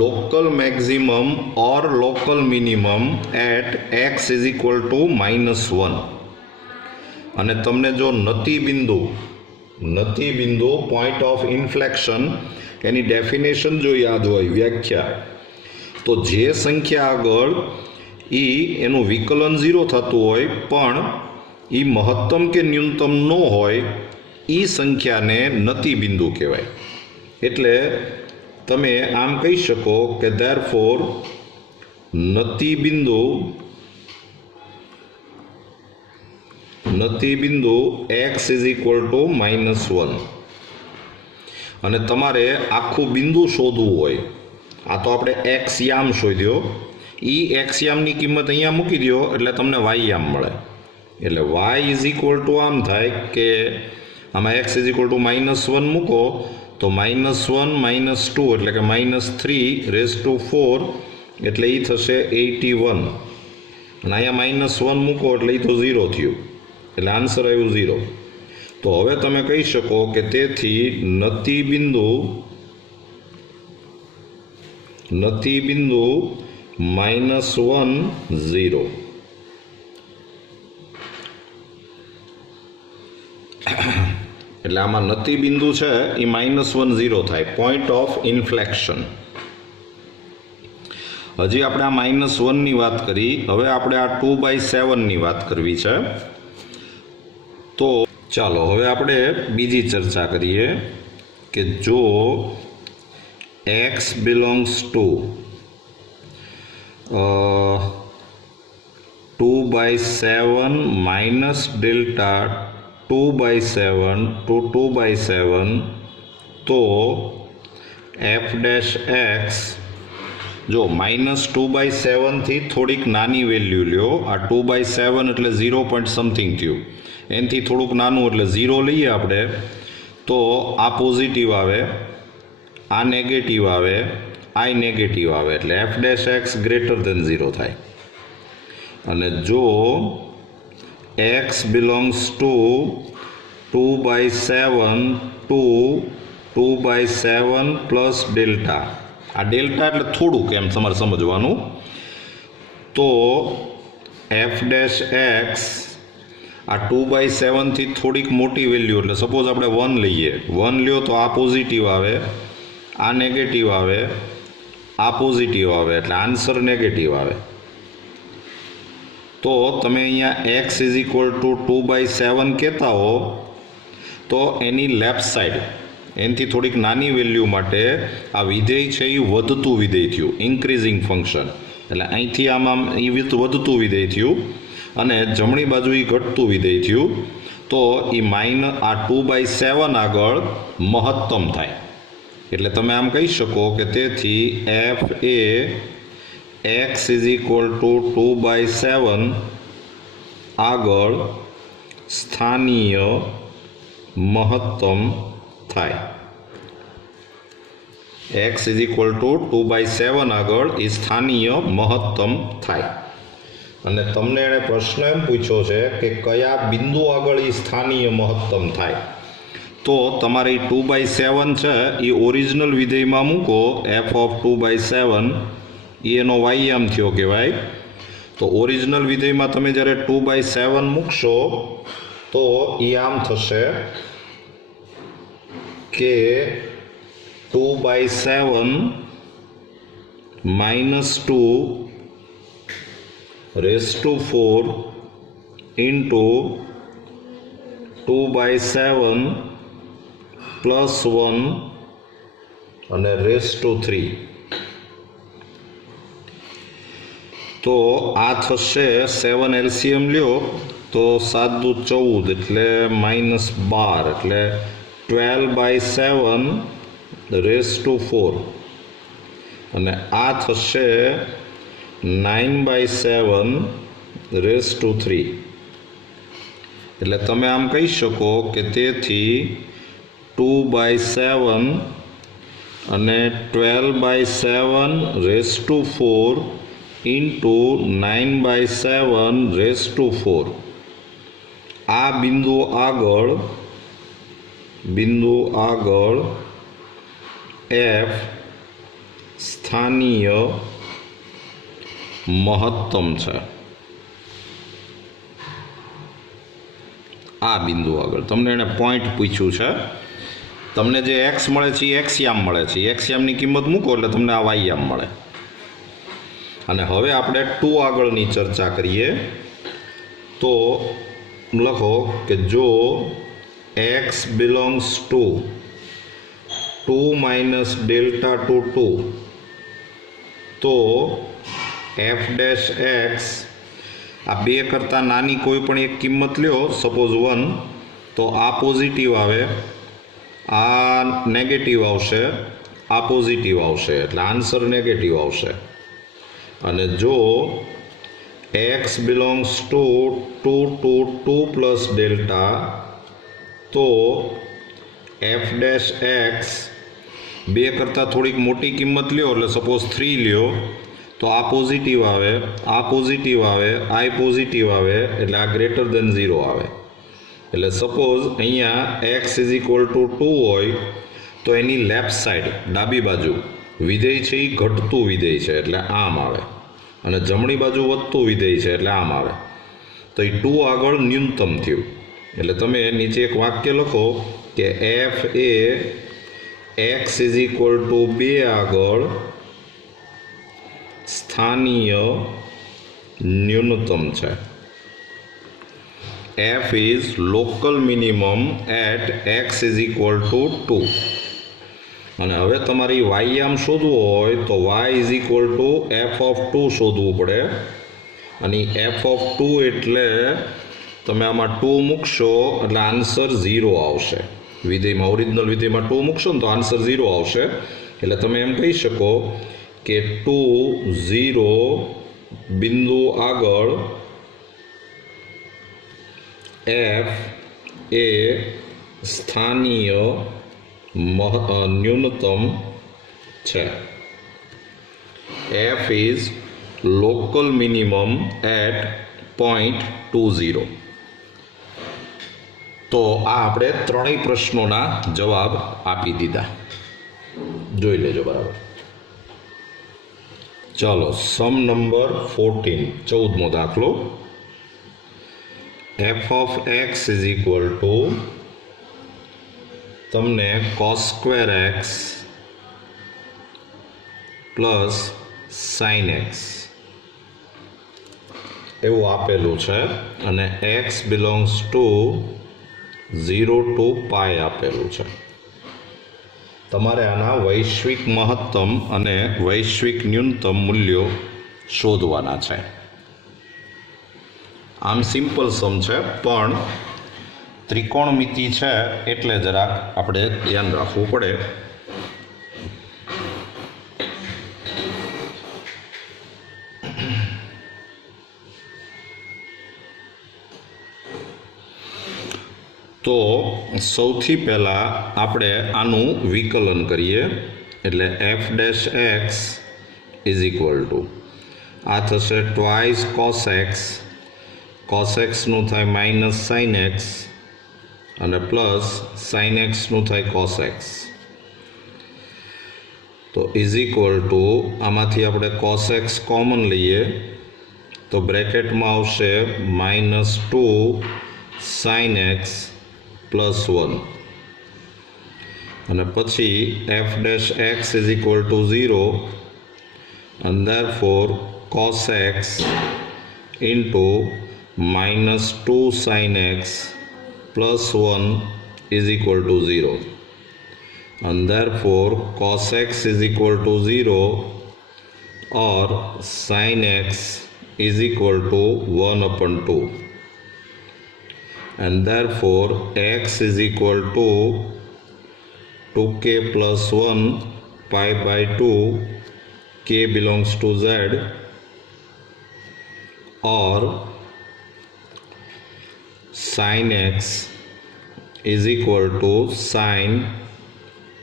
local maximum or local minimum at x is equal to -1. અને તમને જો નતી બિંદુ point of inflection any definition જો યાદ હોય, વ્યાખ્યા, તો જે સંખ્યા આગળ એનું વિકલન 0 થતું હોય પણ એ મહત્તમ કે ન્યૂનતમ ન હોય એ સંખ્યાને નતી બિંદુ કહેવાય. એટલે તમે આમ કહી શકો કે ધેરફોર નતી બિંદુ x ઇઝ ઇક્વલ ટુ -1. અને તમારે આખું બિંદુ શોધવું હોય, આ તો આપણે x યામ શોધ્યો, એ x યામની કિંમત અહીંયા મૂકી દો એટલે તમને y યામ મળે. એટલે y ઇઝ ઇક્વલ ટુ આમ થાય કે આમાં x = -1 મૂકો તો -1 -2 એટલે કે -3⁴ એટલે એ થશે 81 અને અહીંયા -1 મૂકો એટલે એ તો 0 થયું એટલે આન્સર આવ્યું 0. તો હવે તમે કહી શકો કે તેથી નતિ બિંદુ -1 0. એટલે આમાં નતિ બિંદુ છે એ -1 0 થાય, પોઈન્ટ ઓફ ઇન્ફ્લેક્શન. હજી આપણે આ -1 ની વાત કરી, હવે આપણે આ 2/7 ની વાત કરવી છે. તો ચાલો હવે આપણે બીજી ચર્ચા કરીએ કે જો x belongs to 2/7 minus delta 2/7 to 2/7 તો f' x જો -2/7 થી થોડીક નાની વેલ્યુ લ્યો, આ 2/7 એટલે 0 પોઈન્ટ સમથિંગ થયું, એનાથી થોડુંક નાનું એટલે 0 લઈએ આપણે તો આ પોઝિટિવ આવે, આ નેગેટિવ આવે, આ નેગેટિવ આવે એટલે f' x ગ્રેટર ધેન 0 થાય. અને જો x belongs to 2/7 to 2/7 plus delta, આ ડેલ્ટા એટલે થોડુંક એમ તમારે સમજવાનું, તો f' x આ 2/7 થી થોડીક મોટી વેલ્યુ એટલે સપોઝ આપણે 1 લઈએ, 1 લ્યો તો આ પોઝિટિવ આવે, આ નેગેટિવ આવે, આ પોઝિટિવ આવે એટલે આન્સર નેગેટિવ આવે. તો તમે અહીંયા x = 2/7 કહેતા હો તો એની લેફ્ટ સાઈડ એનાથી થોડીક નાની વેલ્યુ માટે આ વિધેય છે એ વધતું વિધેય થયું, ઇન્ક્રીઝિંગ ફંક્શન, એટલે અહીંથી આમાં એ વધતું વિધેય થયું અને જમણી બાજુ એ ઘટતું વિધેય થયું. તો એ આ 2/7 આગળ મહત્તમ થાય. એટલે તમે આમ કહી શકો કે તેથી f એ x = 2/7 આગળ સ્થાનીય મહત્તમ થાય. x = 2/7 આગળ એ સ્થાનીય મહત્તમ થાય. અને તમને એણે પ્રશ્ન એમ પૂછ્યો છે કે કયા બિંદુ આગળ એ સ્થાનીય મહત્તમ થાય, તો તમારે 2/7 છે એ ઓરિજિનલ વિધેયમાં મૂકો, f(2/7) એનો વાયામ થયો કહેવાય. તો ઓરિજિનલ વિધેયમાં તમે જ્યારે 2/7 મૂકશો તો એ આમ થશે કે 2/7 -2⁴ into 2/7 +1 અને (3). તો આ થશે 7 LCM લ્યો તો 7 દુ 14 એટલે -12 એટલે 12/7⁴ અને આ થશે 9/7�3. એટલે તમે આમ કહી શકો કે તેથી 2/7 અને 12/7⁴ into 9/7⁴ આ બિંદુ આગળ f સ્થાનીય મહત્તમ છે. આ બિંદુ આગળ તમને એને પોઈન્ટ પૂછ્યું છે, તમને જે x મળે છે એ એક્સયામ મળે છે, એક્સયામની કિંમત મૂકો એટલે તમને આ વાયયામ મળે. અને હવે આપણે 2 આગળની ચર્ચા કરીએ. તો લખો કે જો x belongs to 2 - delta to 2 તો f' x આ 2 કરતાં નાની કોઈ પણ એક કિંમત લ્યો, સપોઝ 1, તો આ પોઝિટિવ આવે, આ નેગેટિવ આવશે, આ પોઝિટિવ આવશે એટલે આન્સર નેગેટિવ આવશે. અને જો x belongs to 2 to 2 plus delta તો એફ ડેશ એક્સ 2 કરતાં થોડીક મોટી કિંમત લ્યો, એટલે સપોઝ 3 લ્યો, તો આ પોઝિટિવ આવે, આ પોઝિટિવ આવે, આ પોઝિટિવ આવે, એટલે આ ગ્રેટર દેન 0 આવે. એટલે સપોઝ અહીંયા એક્સ ઇઝ ઇક્વલ ટુ 2 હોય તો એની લેફ્ટ સાઈડ ડાબી બાજુ વિધેય છે એ ઘટતું વિધેય છે એટલે આમ આવે, અને જમણી બાજુ વધતું વિધેય છે એટલે આમ આવે. તો એ 2 આગળ ન્યૂનતમ થયું. એટલે તમે નીચે એક વાક્ય લખો કે એફ એ એક્સ ઇઝ ઇક્વલ ટુ 2 આગળ સ્થાનીય ન્યૂનતમ છે. F is local minimum at x is equal to 2. અને હવે તમારી વાયયામ શોધવો હોય તો y is equal to f of 2 શોધવું પડે. અને એફ ઓફ 2 એટલે તમે આમાં 2 મૂકશો એટલે આન્સર 0 આવશે. વિધેયમાં ઓરિજિનલ વિધેયમાં 2 મૂકશો ને તો આન્સર 0 આવશે. એટલે તમે એમ કહી શકો કે 2 0 બિંદુ આગળ એફ એ સ્થાનીય ન્યૂનતમ છે. F is local minimum at 0.20. તો આ આપણે ત્રણેય પ્રશ્નોના જવાબ આપી દીધા. જોઈ લેજો બરાબર. ચાલો, સમ નંબર 14, 14મો દાખલો. F of x is equal two તમને cos square x plus sine x એવું આપેલું છે, અને એક્સ બિલોંગ્સ ટુ 0 to પાય આપેલું છે. તમારે આના વૈશ્વિક મહત્તમ અને વૈશ્વિક ન્યૂનતમ મૂલ્યો શોધવાના છે. આમ સિમ્પલ સમ છે, પણ ત્રિકોણમિતિ છે એટલે જરાક આપણે ધ્યાન રાખવું પડે. તો સૌથી પહેલાં આપણે આનું વિકલન કરીએ. એટલે F dash x is equal to આ થશે ટ્વાઇસ કોસ એક્સ, કોસ એક્સનું થાય માઇનસ સાઇન એક્સ, અને પ્લસ સાઇન એક્સનું થાય કોસ એક્સ. તો ઇઝ ઇક્વલ ટુ આમાંથી આપણે કોસ એક્સ કોમન લઈએ તો બ્રેકેટમાં આવશે -2 સાઇન એક્સ પ્લસ 1, અને પછી F dash x is equal to 0, and therefore cos x into -2 sin x plus 1 is equal to 0, and therefore cos x is equal to 0 or sin x is equal to 1/2, and therefore x is equal to 2k plus 1 pi by 2, k belongs to z, or sin x is equal to sin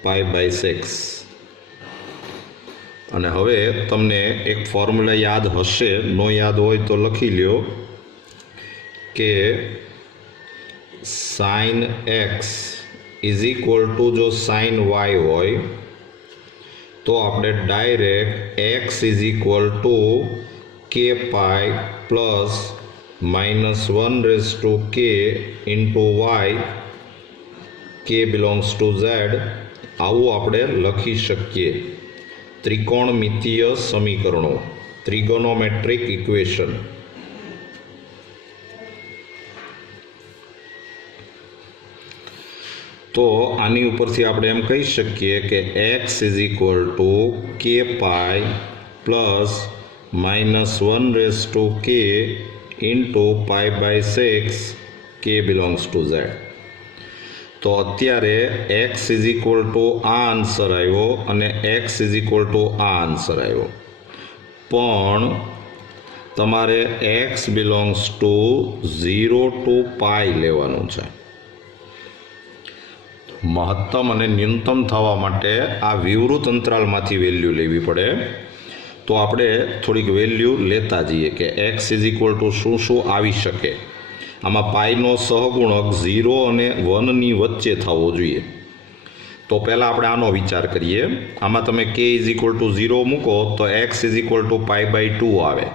pi by 6. અને હવે તમને એક formula યાદ હશે, નો યાદ હોય તો લખી લ્યો કે sin x is equal two જો sin y હોય તો આપણે direct x is equal to k pi plus -1/k into y, k belongs to z, આવું આપણે લખી શકીએ. ત્રિકોણમિતીય સમીકરણો, ટ્રિગોનોમેટ્રિક ઇક્વેશન. તો આની ઉપરથી આપણે એમ કહી શકીએ કે x is equal to k pi plus -1/k into pi by 6, k belongs to z. તો અત્યારે એક્સ ઇઝ ઇક્વલ ટુ આ આન્સર આવ્યો અને એક્સ ઇઝ ઇક્વલ ટુ આ આન્સર આવ્યો, પણ તમારે x belongs to 0 to pi લેવાનું છે. મહત્તમ અને ન્યૂનતમ થવા માટે આ વિવૃત અંતરાલમાંથી વેલ્યુ લેવી પડે. તો આપણે થોડીક વેલ્યુ લેતા જઈએ કે એક્સ ઇઝ ઇક્વલ ટુ શું શું આવી શકે. આમાં પાઈનો સહગુણક 0 અને 1ની વચ્ચે થવો જોઈએ. તો પહેલાં આપણે આનો વિચાર કરીએ. આમાં તમે કે ઇઝ ઇક્વલ ટુ 0 મૂકો તો એક્સ ઇઝ ઇક્વલ ટુ π/2 આવે.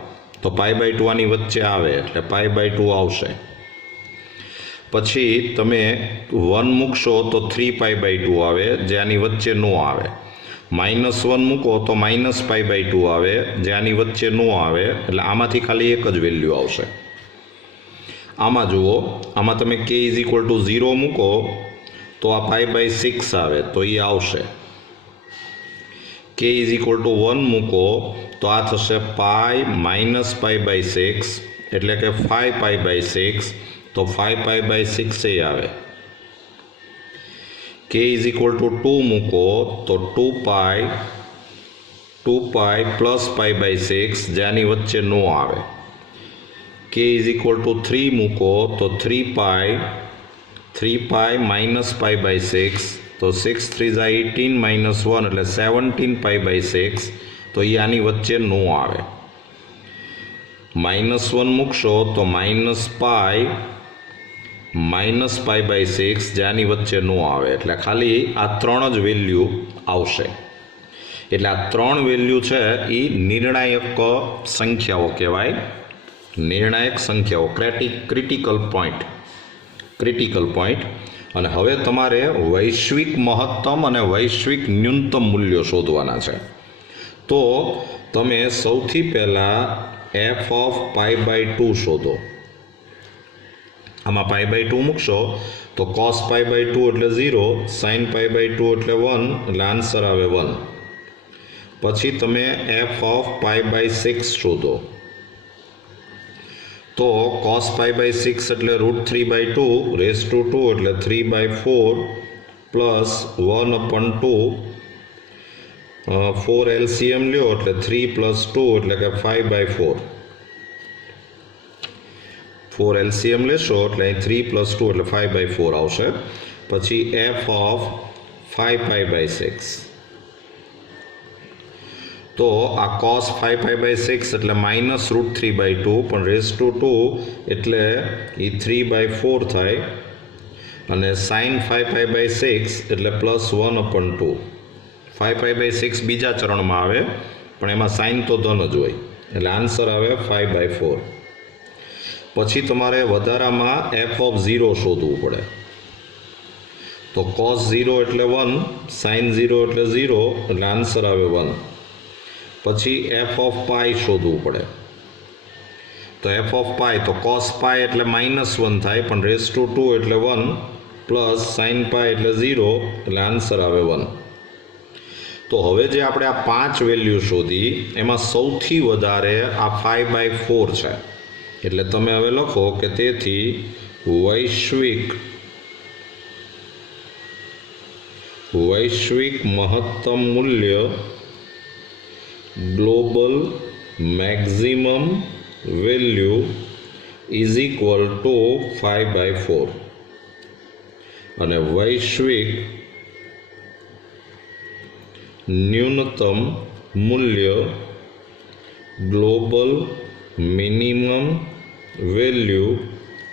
તો π/2 આની વચ્ચે આવે એટલે π/2 આવશે. પછી તમે 1 મૂકશો તો 3π/2 આવે જે આની વચ્ચે ન આવે. -1 મૂકો તો -π/2 આવે જે આની વચ્ચે ન આવે. એટલે આમાંથી ખાલી એક જ વેલ્યુ આવશે. આમાં જુઓ, આમાં તમે કે ઇઝ ઇક્વલ ટુ 0 મૂકો તો આ π/6 આવે તો એ આવશે. કે ઇઝ ઇક્વલ ટુ 1 મૂકો તો આ થશે π-π/6 એટલે કે 5π/6 તો 5π/6 એ આવે. કે ઇઝ ઇક્વલ ટુ 2 મૂકો તો 2π પ્લસ π/6 જે આની વચ્ચે ન આવે. કે ઇઝ ઇક્વલ ટુ 3 મૂકો તો 3π માઇનસ π/6 તો 6 3 18 -1 એટલે 17π/6 તો એ આની વચ્ચે ન આવે. -1 મૂકશો તો -π/6 જે આની વચ્ચે ન આવે. એટલે ખાલી આ 3 જ વેલ્યુ આવશે. એટલે આ 3 વેલ્યુ છે એ નિર્ણાયક સંખ્યાઓ કહેવાય. નિર્ણાયક સંખ્યાઓ, ક્રિટિકલ પોઈન્ટ. અને હવે તમારે વૈશ્વિક મહત્તમ અને વૈશ્વિક ન્યૂનતમ મૂલ્યો શોધવાના છે. તો તમે સૌથી પહેલાં f(π/2) શોધો. આમાં π/2 મૂકશો તો cos π/2 એટલે 0, sin π/2 એટલે 1 એટલે આન્સર આવે 1. પછી તમે f(π/6) શોધો. તો cos π/6 એટલે √3/2 રેઝ ટુ 2 એટલે 3/4 પ્લસ 1/2 4 LCM લ્યો એટલે 3 પ્લસ 2 એટલે કે 5/4. 4 LCM લેશો એટલે અહીં 3 પ્લસ 2 એટલે 5/4 આવશે. પછી f(5π/6) તો આ cos 5π/6 એટલે -√3/2 પણ રેઝ ટુ 2 એટલે એ 3/4 થાય. અને sin 5π/6 એટલે પ્લસ 1/2. 5π/6 બીજા ચરણમાં આવે પણ એમાં સાઇન તો ધન જ હોય એટલે આન્સર આવે 5/4. પછી તમારે વધારામાં f(0) શોધવું પડે. તો cos 0 એટલે 1, sin 0 એટલે 0 એટલે આન્સર આવે 1. પછી f(π) શોધવું પડે. તો f(π) તો cos π એટલે -1 થાય પણ રેઝ ટુ 2 એટલે 1 પ્લસ sin π એટલે 0 એટલે આન્સર આવે 1. તો હવે જે આપણે આ 5 વેલ્યુ શોધી એમાં સૌથી વધારે આ 5/4 છે. એટલે તમે હવે લખો કે તેથી વૈશ્વિક મહત્તમ મૂલ્ય global maximum value is equal two 5/4 અને વૈશ્વિક ન્યૂનતમ મૂલ્ય global minimum value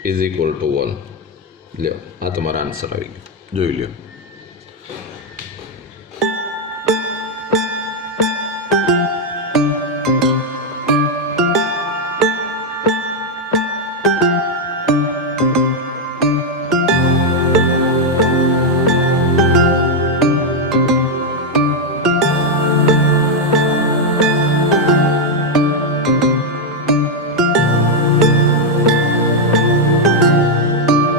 is equal two 1. લ્યો, આ તમારા આન્સર આવી ગયો, જોઈ લ્યો.